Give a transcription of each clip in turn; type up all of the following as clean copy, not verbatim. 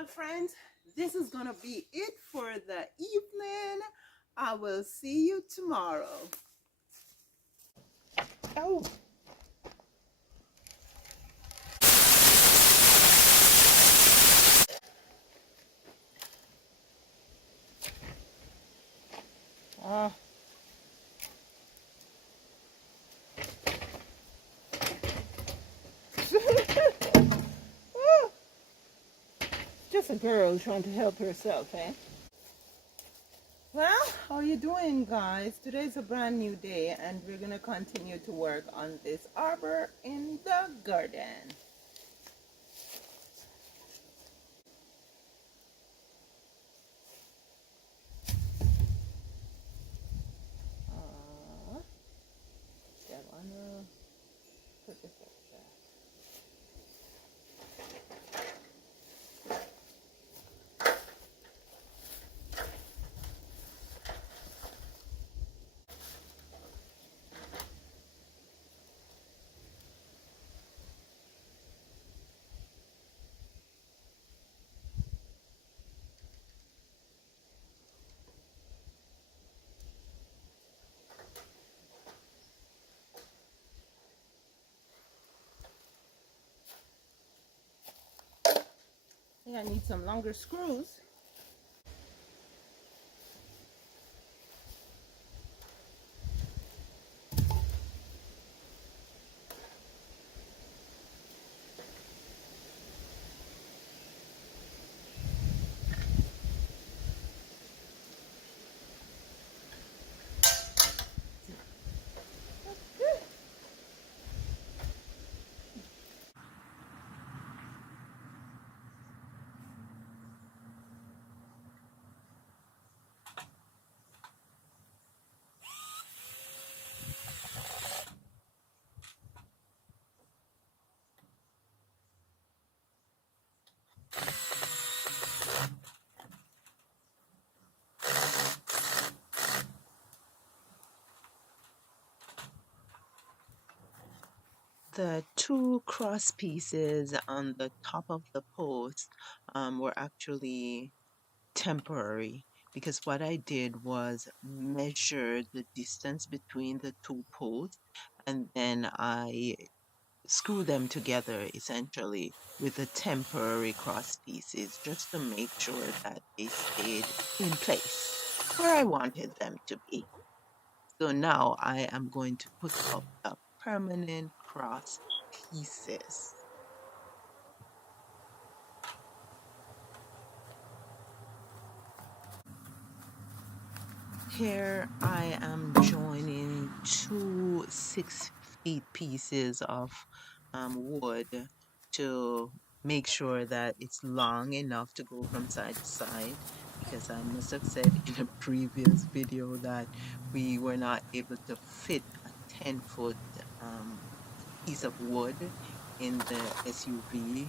Well, friends, this is going to be it for the evening. I will see you tomorrow. Oh. Ah. Just a girl trying to help herself, eh? Well, how are you doing, guys? Today's a brand new day, and we're going to continue to work on this arbor in the garden. Yeah, I wanna put this up there. I think I need some longer screws. The two cross pieces on the top of the post were actually temporary because what I did was measure the distance between the two posts and then I screw them together essentially with the temporary cross pieces just to make sure that they stayed in place where I wanted them to be. So now I am going to put up the permanent cross pieces. Here I am joining two 6 feet pieces of wood to make sure that it's long enough to go from side to side, because I must have said in a previous video that we were not able to fit a 10-foot piece of wood in the SUV,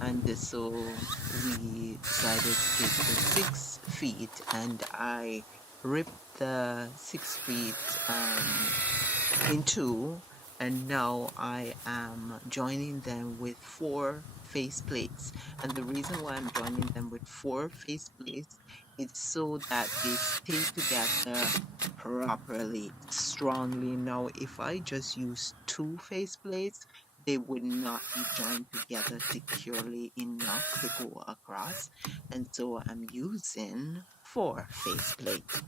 and so we decided to take the 6 feet, and I ripped the 6 feet in two, and now I am joining them with 4 faceplates. And the reason why I'm joining them with 4 faceplates is so that they stay together properly, strongly. Now, if I just use 2 faceplates, they would not be joined together securely enough to go across. And so I'm using 4 faceplates.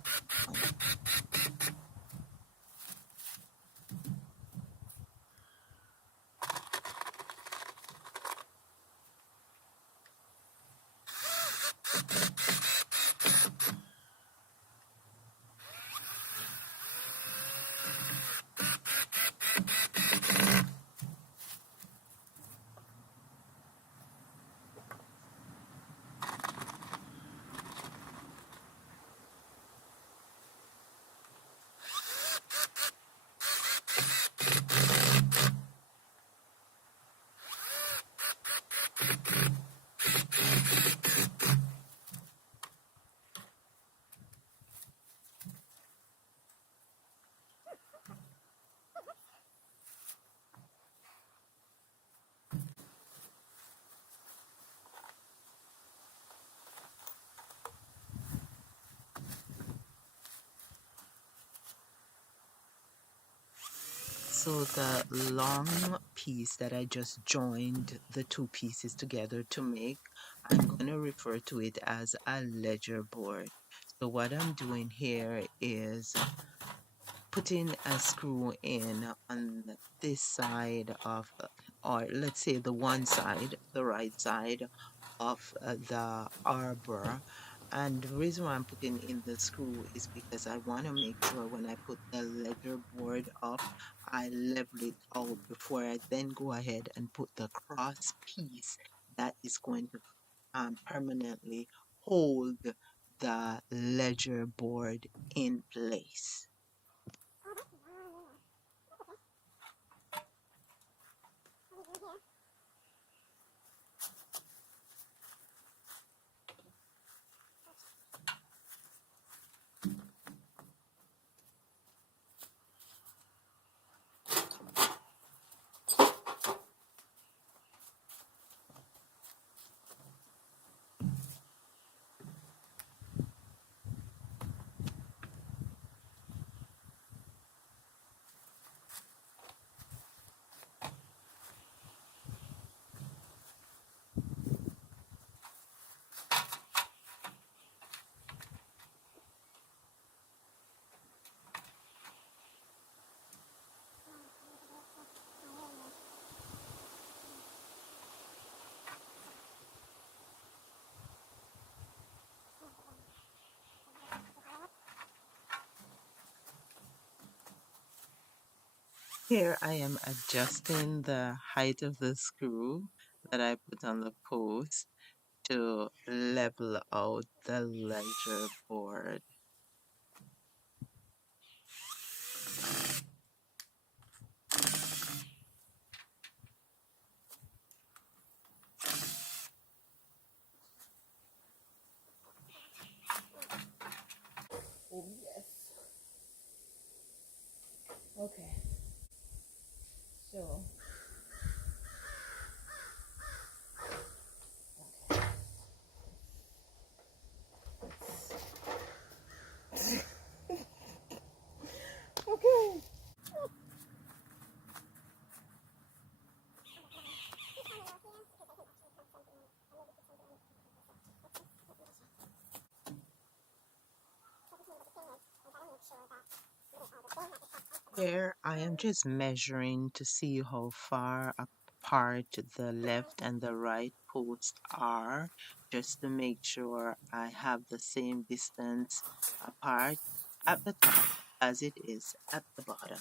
So the long piece that I just joined the two pieces together to make, I'm going to refer to it as a ledger board. So what I'm doing here is putting a screw in on this side of, or let's say the one side, the right side of the arbor. And the reason why I'm putting in the screw is because I want to make sure when I put the ledger board up, I level it out before I then go ahead and put the cross piece that is going to permanently hold the ledger board in place. Here I am adjusting the height of the screw that I put on the post to level out the ledger board. Oh, yes. Okay. So, okay. Here I am just measuring to see how far apart the left and the right posts are, just to make sure I have the same distance apart at the top as it is at the bottom.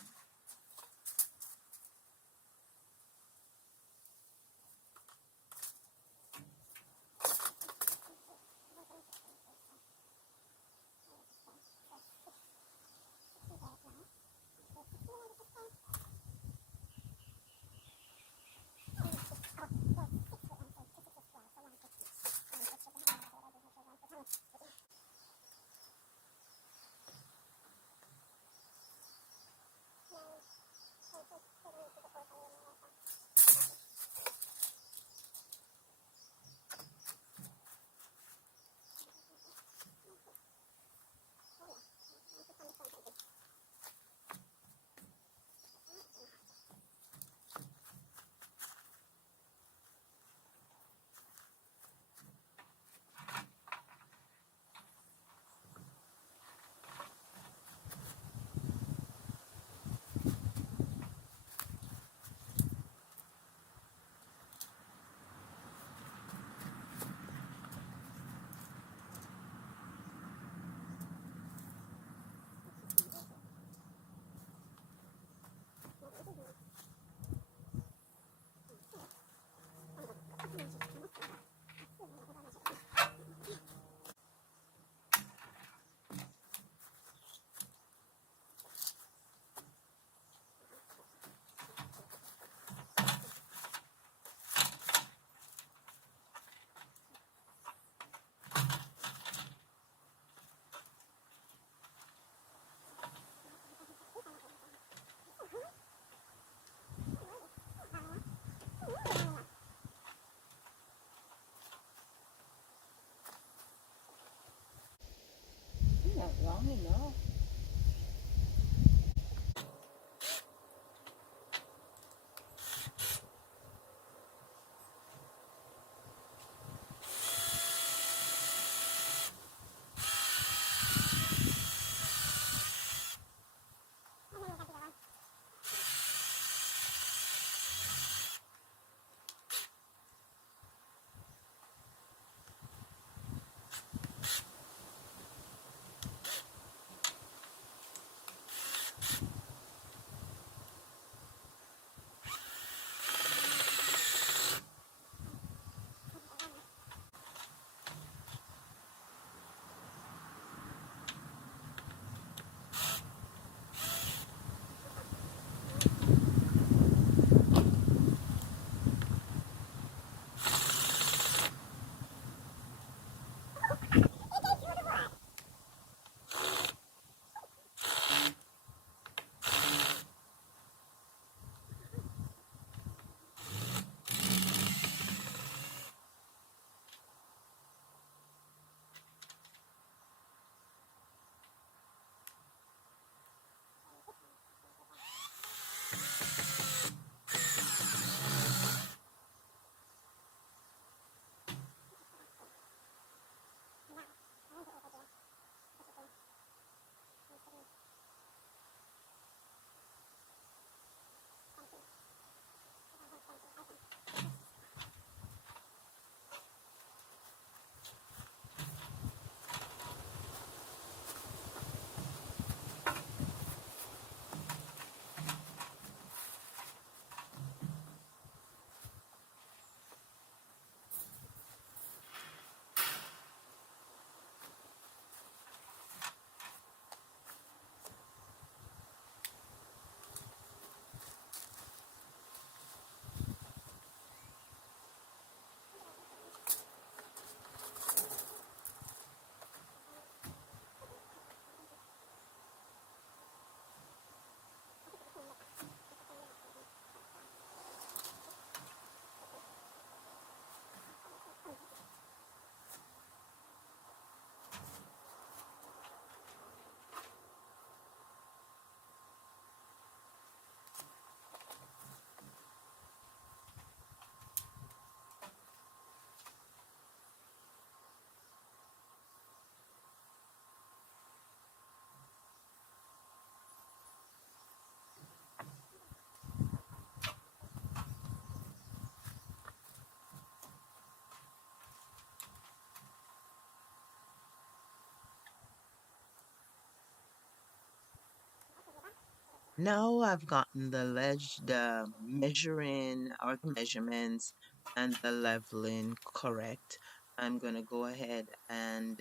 Now I've gotten the measuring or the measurements and the leveling correct. I'm gonna go ahead and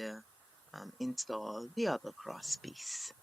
install the other cross piece.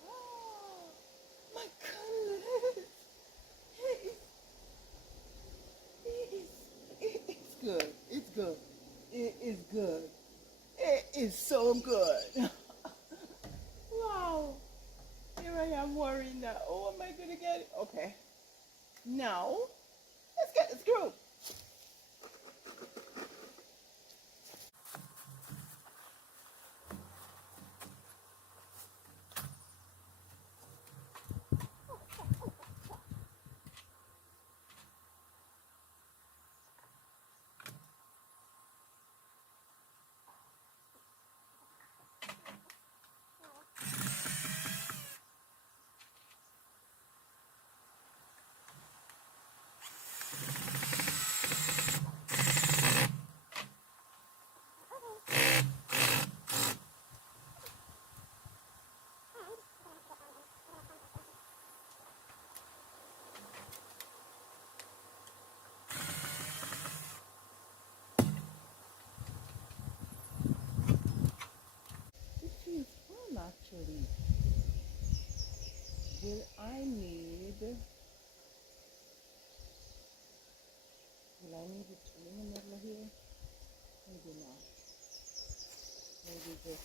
Oh my goodness. It's good. It's good. It is good. It is so good. Wow. Here I am worrying that, oh, am I going to get it? Okay. Now, let's get this group. Which is fun, actually. Will I need... Will I need a tool in the middle here? Maybe not. Maybe just...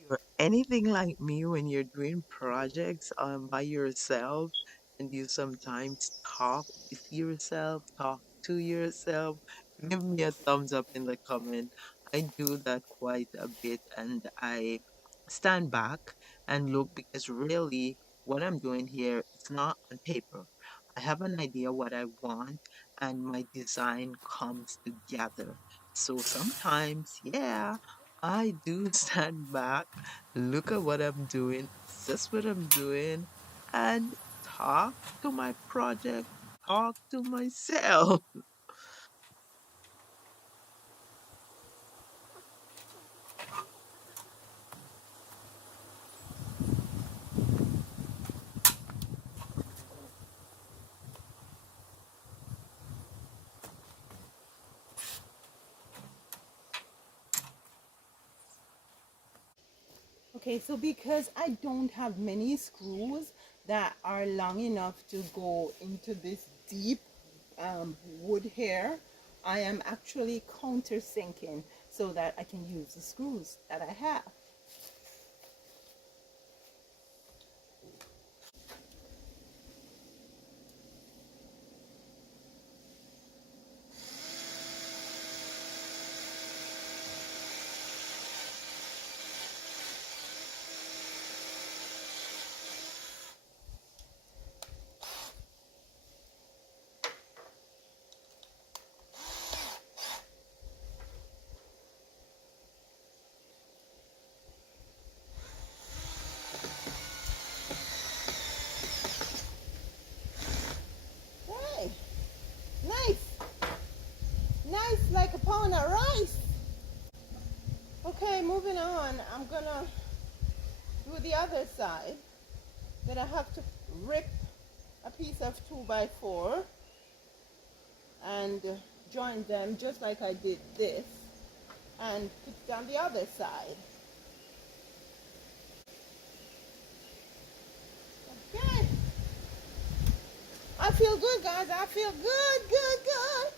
You're anything like me when you're doing projects by yourself and you sometimes talk with yourself, talk to yourself, give me a thumbs up in the comment. I do that quite a bit and I stand back and look because really what I'm doing here is not on paper. I have an idea what I want and my design comes together. So sometimes, yeah, I do stand back, look at what I'm doing, assess what I'm doing, and talk to my project, talk to myself. Okay, so because I don't have many screws that are long enough to go into this deep wood here, I am actually countersinking. so that I can use the screws that I have. Hey, nice. Nice like a pound of rice. Okay, moving on. I'm gonna do the other side. Then I have to rip a piece of 2x4 and join them just like I did this and put it on the other side. Okay. I feel good, guys. I feel good, good, good.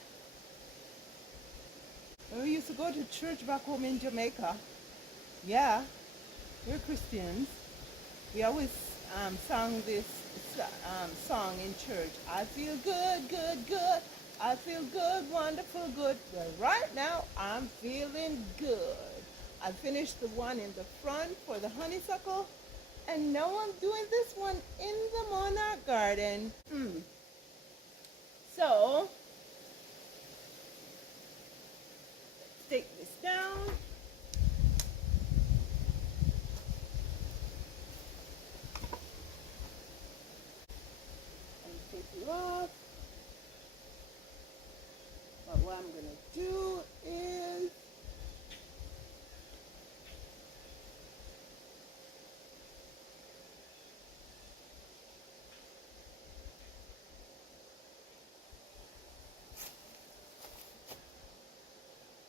When we used to go to church back home in Jamaica, yeah, we're Christians. We always sang this song in church. I feel good, good, good. I feel good, wonderful, good. Well, right now, I'm feeling good. I finished the one in the front for the honeysuckle, and now I'm doing this one in the monarch garden. So, take this down. And take you off. But what I'm going to do is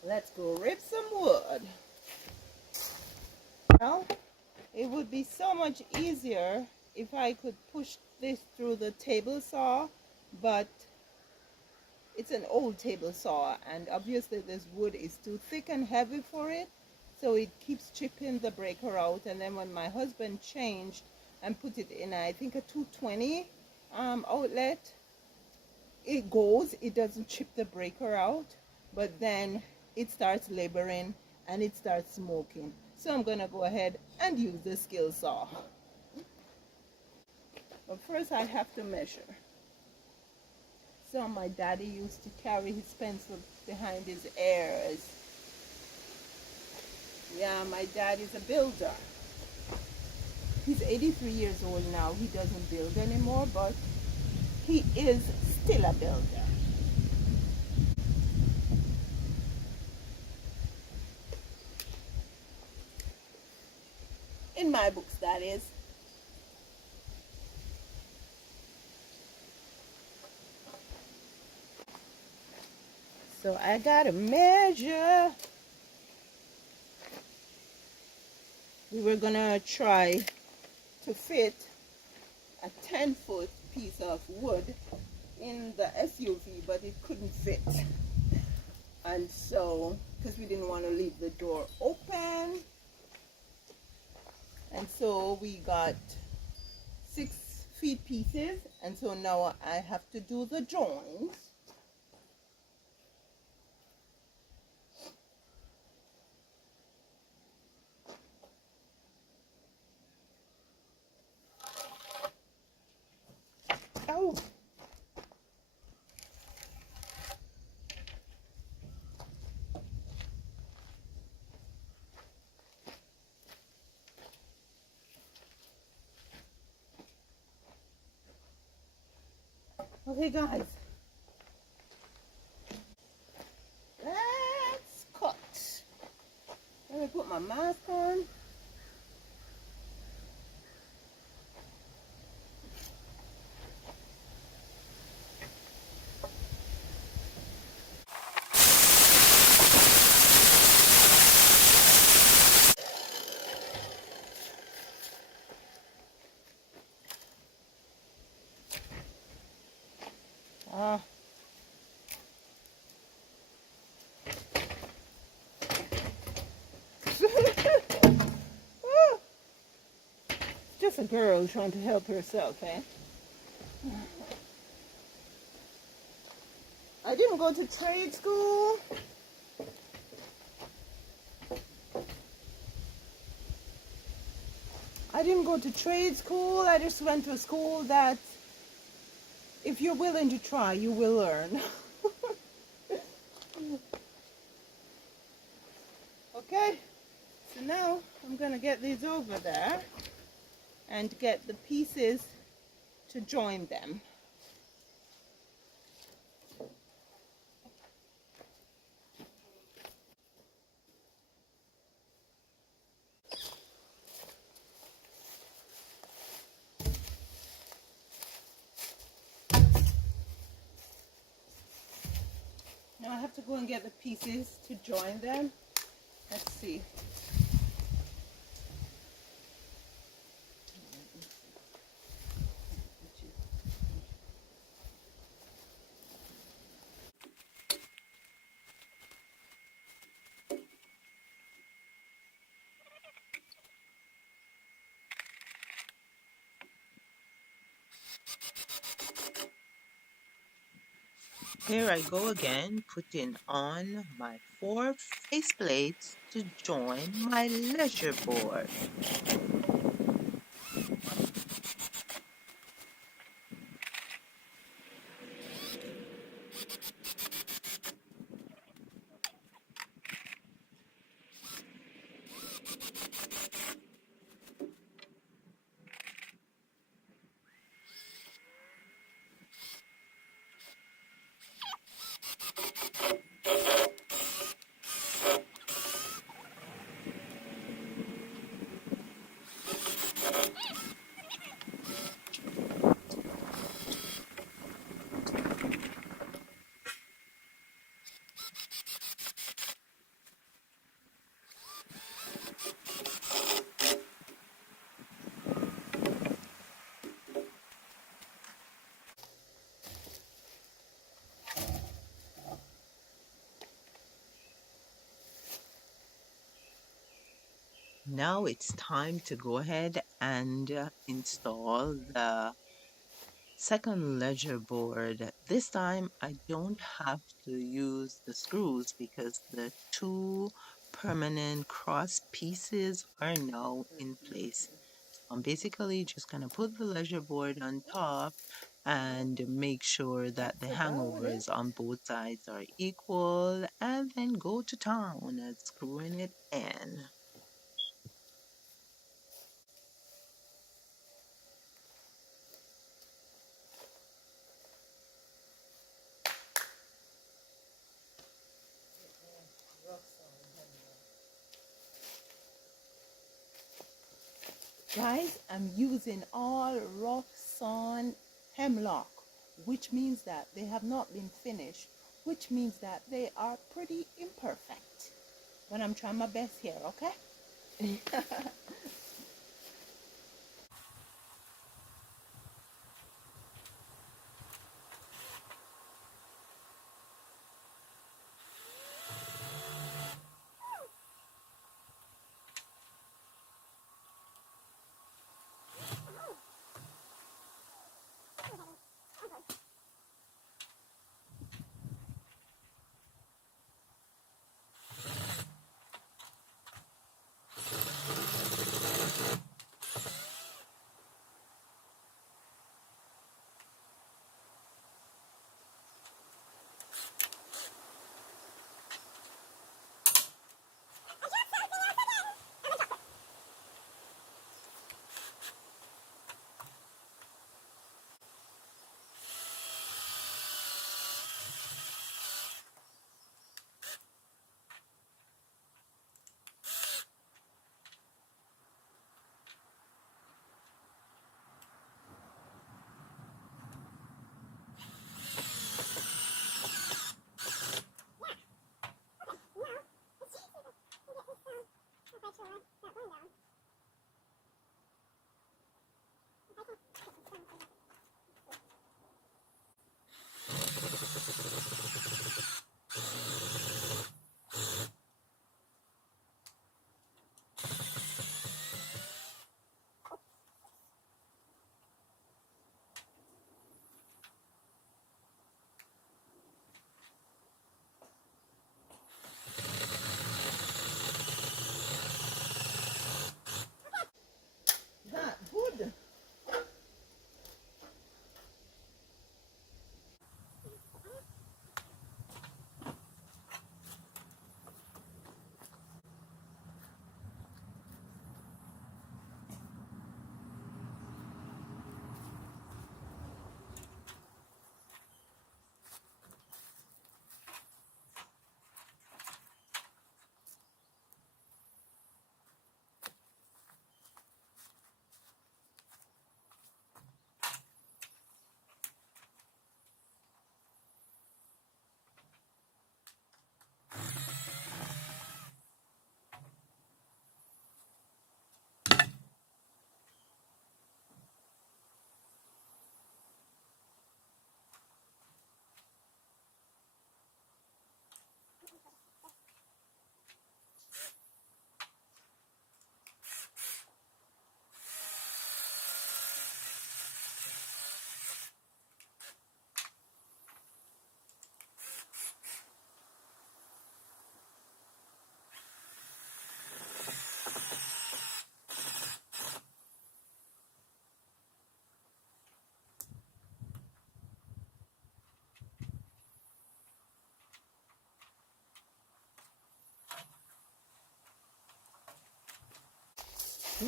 let's go rip some wood. Now, it would be so much easier if I could push this through the table saw, but it's an old table saw, and obviously this wood is too thick and heavy for it, so it keeps chipping the breaker out. And then when my husband changed and put it in, I think, a 220 outlet, it doesn't chip the breaker out, but then it starts laboring and it starts smoking. So I'm gonna go ahead and use the skill saw. But first I have to measure. So my daddy used to carry his pencil behind his ears. Yeah, my dad is a builder. He's 83 years old now. He doesn't build anymore, but he is still a builder. In my books, that is. So I gotta measure. We were gonna try to fit a 10-foot piece of wood in the SUV, but it couldn't fit. And so, because we didn't want to leave the door open, and so we got 6-feet pieces, and so now I have to do the joins. Oh. Okay, guys. Let's cut. Let me put my mask on. just a girl trying to help herself, eh? I didn't go to trade school. I didn't go to trade school. I just went to a school that if you're willing to try, you will learn. Okay, so now I'm gonna get these over there and get the pieces to join them. Now I have to go and get the pieces to join them. Let's see. Here I go again, putting on my 4 faceplates to join my leisure board. Now it's time to go ahead and install the second ledger board. This time I don't have to use the screws because the 2 permanent cross pieces are now in place. I'm basically just going to put the leisure board on top and make sure that the That's about it. hangovers on both sides are equal and then go to town at screwing it in. Guys, I'm using all rough sawn hemlock, which means that they have not been finished, which means that they are pretty imperfect. But I'm trying my best here, okay?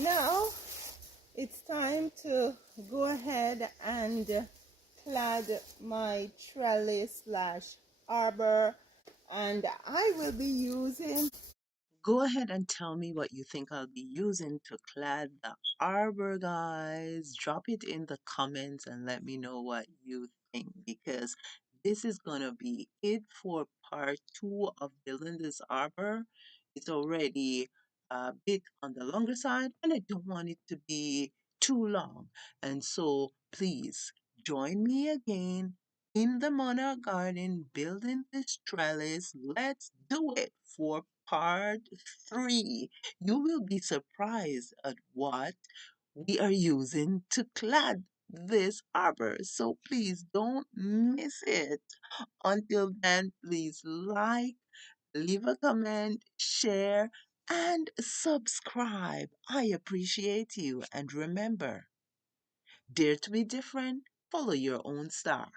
Now it's time to go ahead and clad my trellis slash arbor, and I will be using. Go ahead and tell me what you think I'll be using to clad the arbor, guys. Drop it in the comments and let me know what you think because this is going to be it for part two of building this arbor. It's already a bit on the longer side and I don't want it to be too long. And so please join me again in the monarch garden building this trellis. Let's do it for part three. You will be surprised at what we are using to clad this arbor. So please don't miss it. Until then, please like, leave a comment, share, and subscribe. I appreciate you. And remember, dare to be different, follow your own star.